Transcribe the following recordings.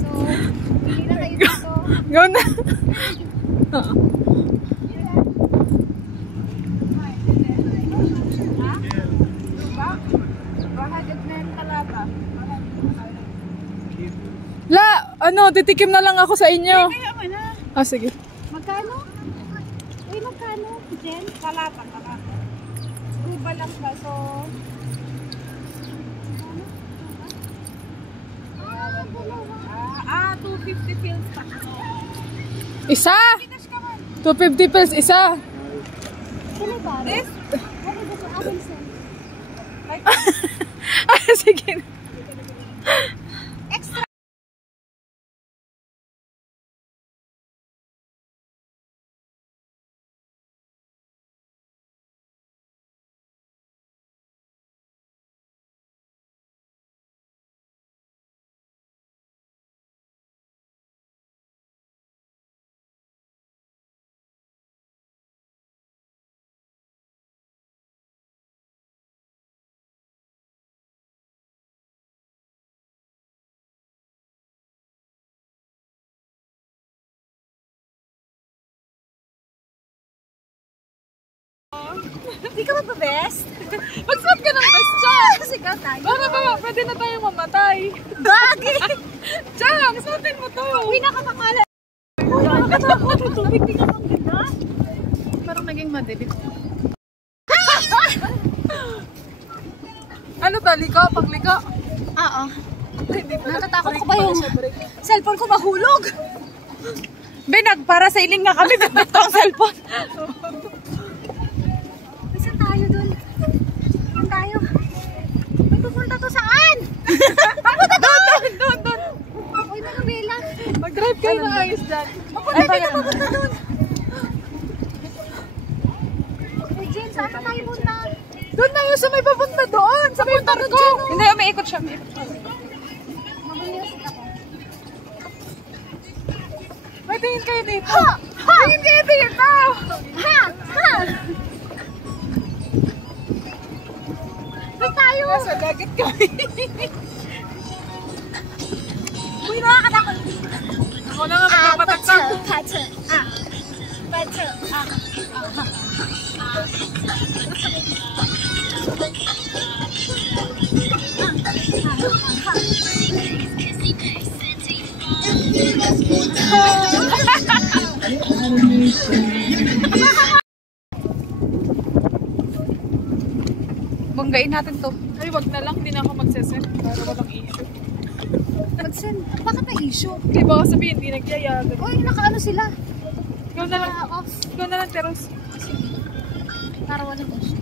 So, hindi na kayo dito. Go na. La, ano, titikim na lang ako sa inyo. Kaya mo na. Ah, sige. Magkano? Uy, magkano? Jen? Kalata. Ruba lang ba? So, 250 pills pa. Isa? 250 pesos isa. Sino ba? This? What is this? Robinson. Ah, sige. Extra. Hindi ka magpa-best? Magsuot ka ng best, Chang! Sigaw tayo. Para ba, pwede na tayong mamatay. Gagi! Chang, suotin mo to. Uy, nakakakala. Uy, nakakatakot. Tubig din ang ganda. Parang naging madilim. Ano to? Liko? Pagliko? Oo. Natatakot ko ba yung cellphone ko mahulog? Benag, para sailing nga kami. Bibit ko ang cellphone. Saan tayo dun? Saan tayo? May pupunta to saan? Pupunta doon! Doon. Uy, nagabela. Mag-drive kayo ng ayos dyan. Pupunta dito, pupunta doon. Uy, Jen, saan na tayo punta? Doon na yun sa may papunta doon. Sa may barko. Hindi, umiikot siya. Mabilis ako. May tingin kayo dito. Ha! Ha! Tingin kayo dito. Ha! Ha! Doon tayo! Nasa dagat kami. Uy, nakakatakot. Ako na nga magpapatagtag. Pato. Banggain natin to. Ay, wag na lang. Hindi na ako magsesend. Para walang issue. Mag-send. Bakit may issue? Hindi, baka sabihin, hindi nagyayagan. Uy, nakaano sila? Ikaw na lang. Off. Ikaw na lang, Teros. Para walang issue.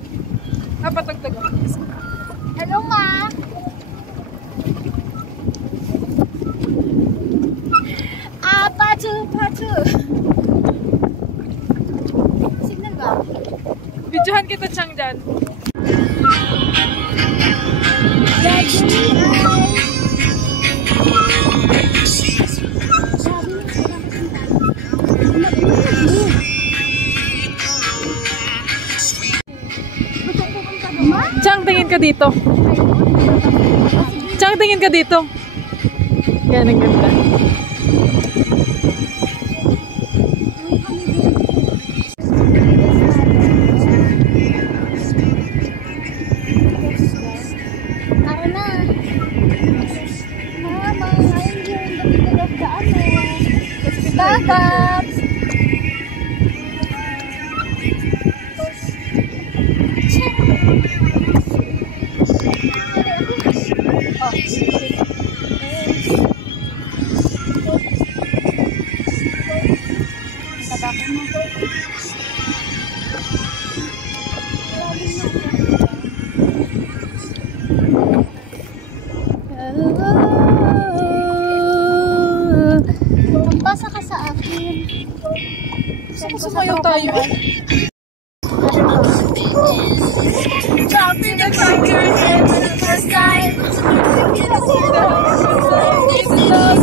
Napatagtag ako. Hello, ma! Pato! Signal ba? Videohan kita, Chang, dyan. Chang, tingin ka dito. Chang, tingin ka dito. Yan, ang ganda. Tara na! Mama, I'm here in the middle of the dagat! Magbasa ka sa akin. Sumayaw tayo. Dropping the conquerors in the first time. It's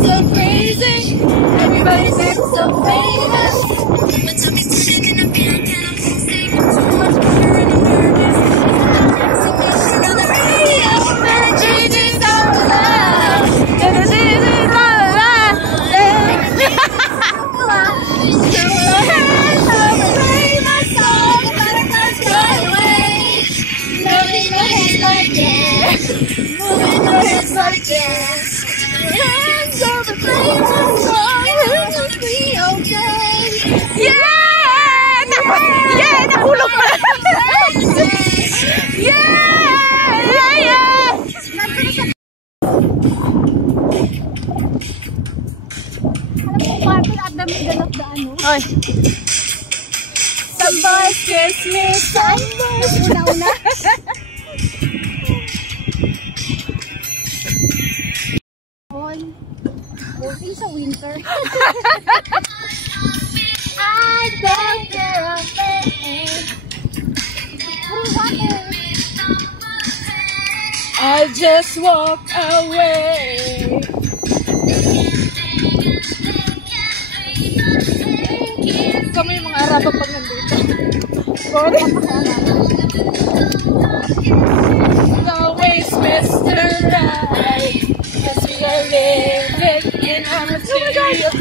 so crazy. Everybody thinks so famous. But tell me something gonna be like that. Too much pressure and awareness. On the radio, magic. like that. Moving your hips like that. Hands over Yeah! Yeah! Nahulog pa! Yeah! Yeah! Oy. Some boys kiss me, some boys. Una-una. Working sa winter. I don't care a thing. I just walk away. Kami yung mga Arabo pag nandito. Sorry. Always Mr. Right. Cause we are living in our material.